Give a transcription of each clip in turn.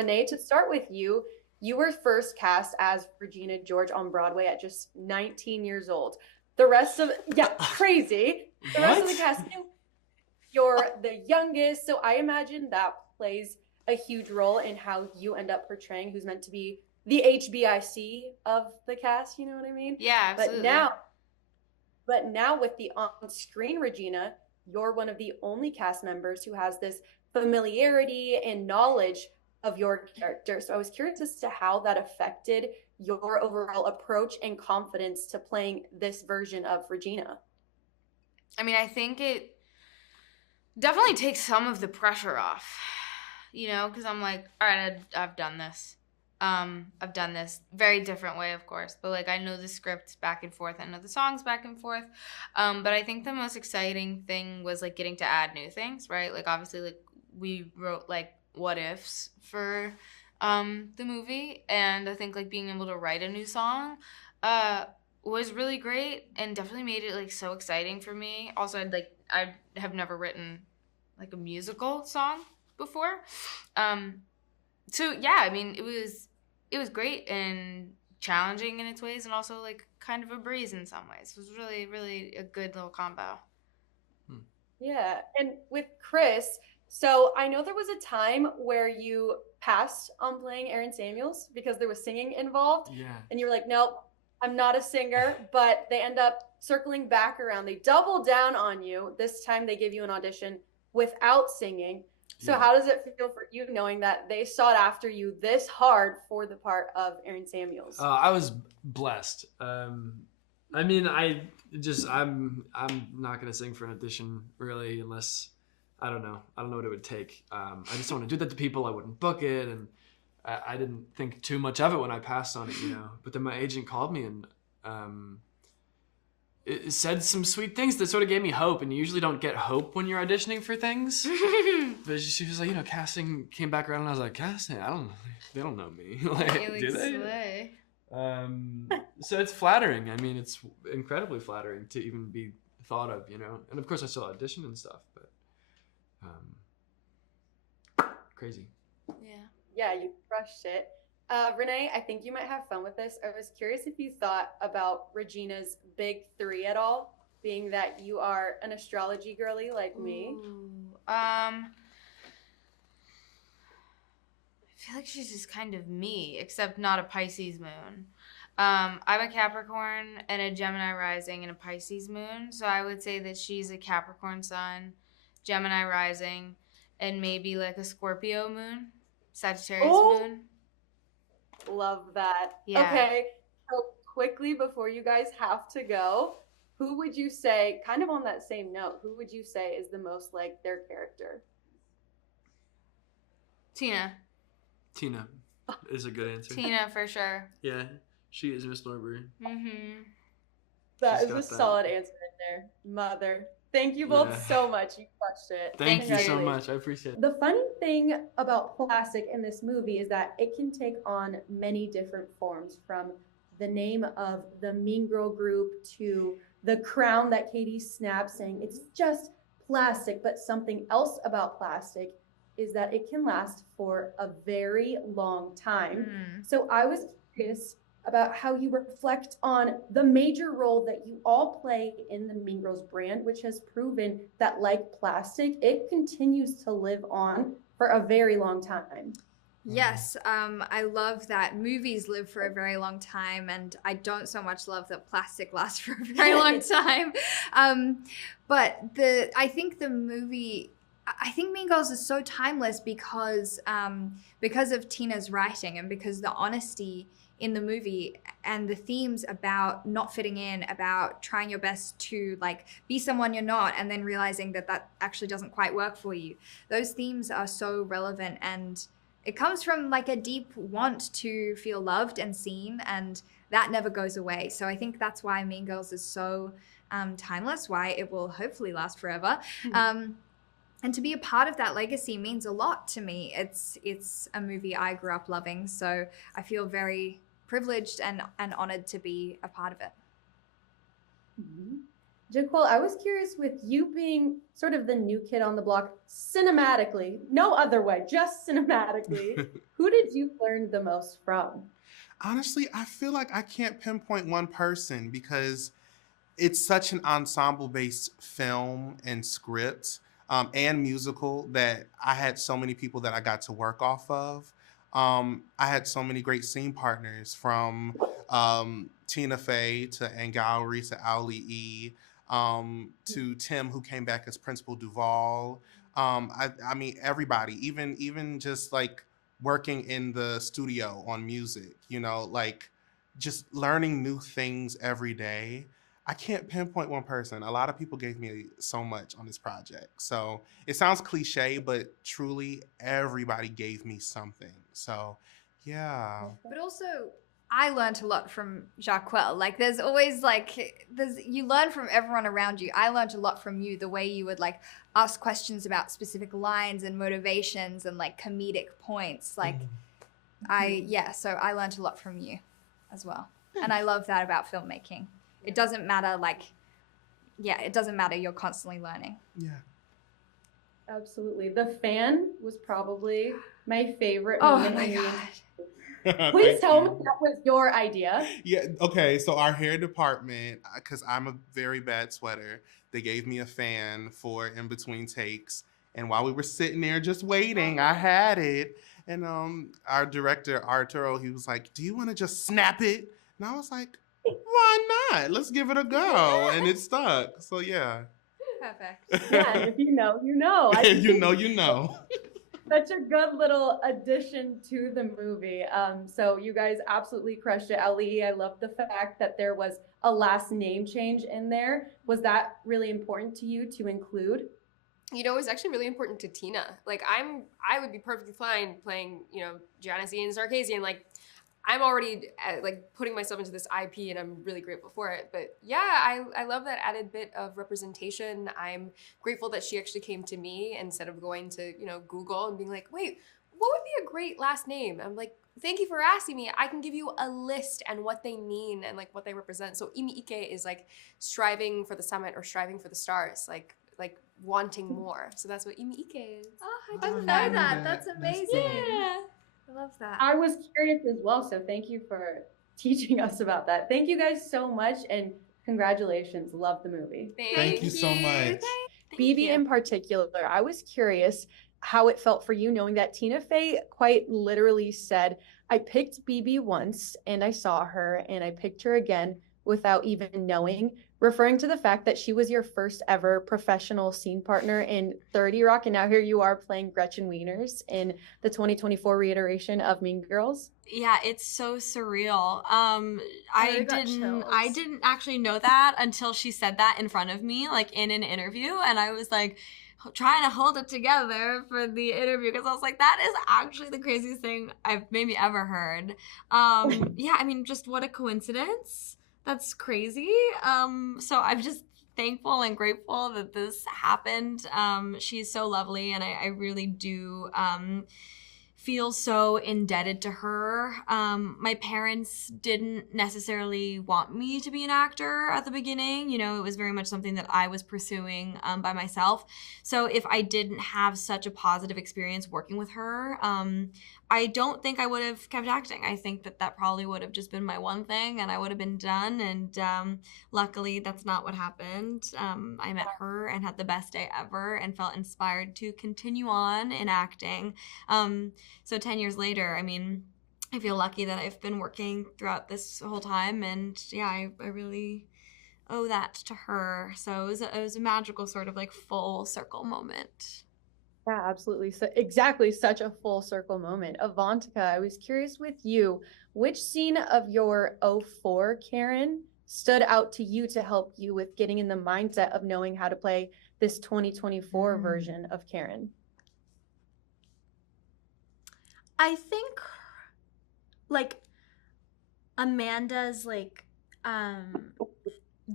Reneé, to start with you, you were first cast as Regina George on Broadway at just 19 years old. The rest of, yeah, crazy. The rest of the What? cast, you're the youngest, so I imagine that plays a huge role in how you end up portraying who's meant to be the HBIC of the cast, you know what I mean? Yeah, But absolutely. now with the on-screen Regina, you're one of the only cast members who has this familiarity and knowledge of your character. So I was curious as to how that affected your overall approach and confidence to playing this version of Regina. I mean, I think it definitely takes some of the pressure off, because I'm like, all right, I've done this. I've done this very different way, of course, but like I know the script back and forth, I know the songs back and forth. But I think the most exciting thing was like getting to add new things, right? Like obviously, like we wrote like what ifs for the movie, and I think like being able to write a new song was really great and definitely made it like so exciting for me. Also, I have never written like a musical song before. So yeah, I mean, it was great and challenging in its ways, and also like kind of a breeze in some ways. It was really, really a good little combo. Yeah. And with Chris, so I know there was a time where you passed on playing Aaron Samuels because there was singing involved. Yeah. And you were like, nope, I'm not a singer. But they end up circling back around. They double down on you. This time they give you an audition without singing. So Yeah. how does it feel for you knowing that they sought after you this hard for the part of Aaron Samuels? I was blessed. I mean, I'm not gonna sing for an audition really unless I don't know what it would take. I just don't want to do that to people. I wouldn't book it, and I didn't think too much of it when I passed on it, But then my agent called me and it said some sweet things that sort of gave me hope. And you usually don't get hope when you're auditioning for things. But she was like, casting came back around, and I was like, casting? I don't know. They don't know me. Like, do they? Slay. So it's flattering. I mean, it's incredibly flattering to even be thought of, And of course, I still audition and stuff, but crazy. Yeah, you crushed it. Reneé, I think you might have fun with this. I was curious if you thought about Regina's big three at all, being that you are an astrology girly like me. I feel like she's just kind of me, except not a Pisces moon. I'm a Capricorn and a Gemini rising and a Pisces moon, so I would say that she's a Capricorn sun, Gemini rising, and maybe like a Scorpio moon, Sagittarius moon. Love that. Yeah. Okay, so quickly before you guys have to go, who would you say, kind of on that same note, who would you say is the most like their character? Tina is a good answer. Tina for sure. Yeah, she is Miss Norbury. That is a solid answer in there, mother. Thank you both so much. You crushed it. Thank you so much. I appreciate it. The funny thing about plastic in this movie is that it can take on many different forms, from the name of the Mean Girl group to the crown that Cady snaps, saying it's just plastic. But something else about plastic is that it can last for a very long time. So I was curious about how you reflect on the major role that you all play in the Mean Girls brand, which has proven that, like plastic, it continues to live on for a very long time. Yes, I love that movies live for a very long time, and I don't so much love that plastic lasts for a very long time. But I think Mean Girls is so timeless because of Tina's writing and because the honesty in the movie and the themes about not fitting in, about trying your best to like be someone you're not, and then realizing that actually doesn't quite work for you. Those themes are so relevant, and it comes from like a deep want to feel loved and seen, and that never goes away. So I think that's why Mean Girls is so timeless, why it will hopefully last forever. And to be a part of that legacy means a lot to me. It's a movie I grew up loving, so I feel very privileged and honored to be a part of it. Jaquel, I was curious with you being sort of the new kid on the block, cinematically, no other way, just cinematically, who did you learn the most from? Honestly, I feel like I can't pinpoint one person because it's such an ensemble-based film and script and musical that I had so many people that I got to work off of. I had so many great scene partners from Tina Fey to Angourie to Ali E to Tim, who came back as Principal Duval. I mean, everybody, even just like working in the studio on music, like just learning new things every day. I can't pinpoint one person. A lot of people gave me so much on this project. So it sounds cliche, but truly everybody gave me something. So yeah. But also, I learned a lot from Jaquel. Like, there's always you learn from everyone around you. I learned a lot from you, the way you would like ask questions about specific lines and motivations and like comedic points. Like, so I learned a lot from you as well. And I love that about filmmaking. It doesn't matter, it doesn't matter. You're constantly learning. Yeah. Absolutely. The fan was probably my favorite Oh moment. my God. Please tell me that was your idea. Yeah. Okay. So our hair department, because I'm a very bad sweater, they gave me a fan for in between takes. And while we were sitting there just waiting, I had it. And our director, Arturo, he was like, "Do you want to just snap it?" And I was like, "Why not? Let's give it a go." And it stuck. So yeah. Perfect. Yeah, if you know, you know. If you know, you know. Such a good little addition to the movie. So you guys absolutely crushed it. Ali, I love the fact that there was a last name change in there. Was that really important to you to include? It was actually really important to Tina. Like, I would be perfectly fine playing, Janice and Sarkisian. Like, I'm already putting myself into this IP, and I'm really grateful for it. But yeah, I love that added bit of representation. I'm grateful that she actually came to me instead of going to, Google and being like, "Wait, what would be a great last name?" I'm like, "Thank you for asking me. I can give you a list and what they mean and like what they represent." So Imi Ike is like striving for the summit or striving for the stars, like wanting more. So that's what Imi Ike is. Oh, I didn't know that. That's amazing. Yeah. I love that. I was curious as well, so thank you for teaching us about that. Thank you guys so much, and congratulations. Love the movie. Thank you so much. BB in particular, I was curious how it felt for you knowing that Tina Fey quite literally said, "I picked BB once and I saw her and I picked her again without even knowing," referring to the fact that she was your first ever professional scene partner in 30 Rock, and now here you are playing Gretchen Wieners in the 2024 reiteration of Mean Girls. Yeah, it's so surreal. I didn't actually know that until she said that in front of me, like in an interview, and I was like trying to hold it together for the interview because I was like, that is actually the craziest thing I've maybe ever heard. Yeah, I mean, just what a coincidence. That's crazy. So I'm just thankful and grateful that this happened. She's so lovely, and I really do feel so indebted to her. My parents didn't necessarily want me to be an actor at the beginning. It was very much something that I was pursuing by myself. So if I didn't have such a positive experience working with her, I don't think I would have kept acting. I think that probably would have just been my one thing and I would have been done. And luckily, that's not what happened. I met her and had the best day ever and felt inspired to continue on in acting. So 10 years later, I mean, I feel lucky that I've been working throughout this whole time. And yeah, I really owe that to her. So it was a magical sort of like full circle moment. Yeah, absolutely. So exactly, such a full circle moment. Avantika, I was curious with you, which scene of your 04 Karen stood out to you to help you with getting in the mindset of knowing how to play this 2024 version of Karen? I think like Amanda's like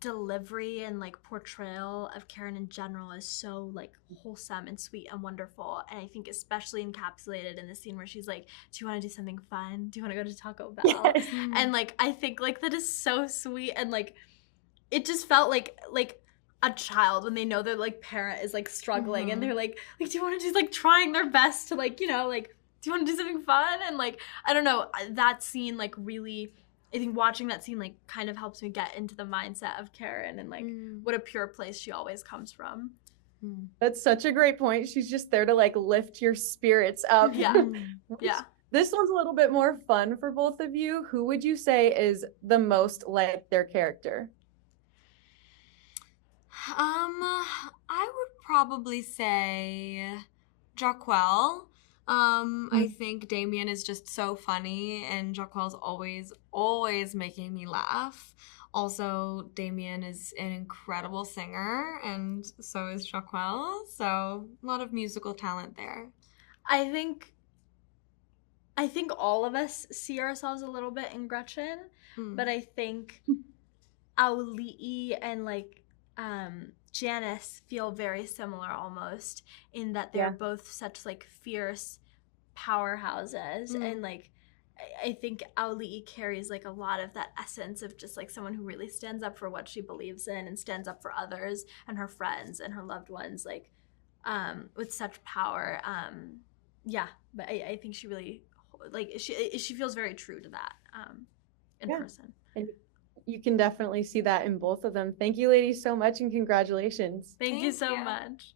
delivery and like portrayal of Karen in general is so like wholesome and sweet and wonderful, and I think especially encapsulated in the scene where she's like, "Do you want to do something fun? Do you want to go to Taco Bell?" And like I think like that is so sweet, and like it just felt like a child when they know their like parent is like struggling and they're like do you want to do like trying their best to like, you know, like do you want to do something fun? And like I don't know, that scene like really, I think watching that scene like kind of helps me get into the mindset of Karen and like what a pure place she always comes from. That's such a great point. She's just there to like lift your spirits up. Yeah. Yeah. This one's a little bit more fun for both of you. Who would you say is the most like their character? I would probably say Jaquel. I think Damien is just so funny, and Jaquel's always making me laugh. Also, Damien is an incredible singer, and so is Jaquel. So a lot of musical talent there. I think all of us see ourselves a little bit in Gretchen, but I think Auli'i and like Janice feel very similar almost in that they're both such like fierce powerhouses, and like I think Auli'i carries like a lot of that essence of just like someone who really stands up for what she believes in and stands up for others and her friends and her loved ones, like with such power. But I think she really like she feels very true to that in person. And you can definitely see that in both of them. Thank you ladies so much and congratulations. Thank you so much.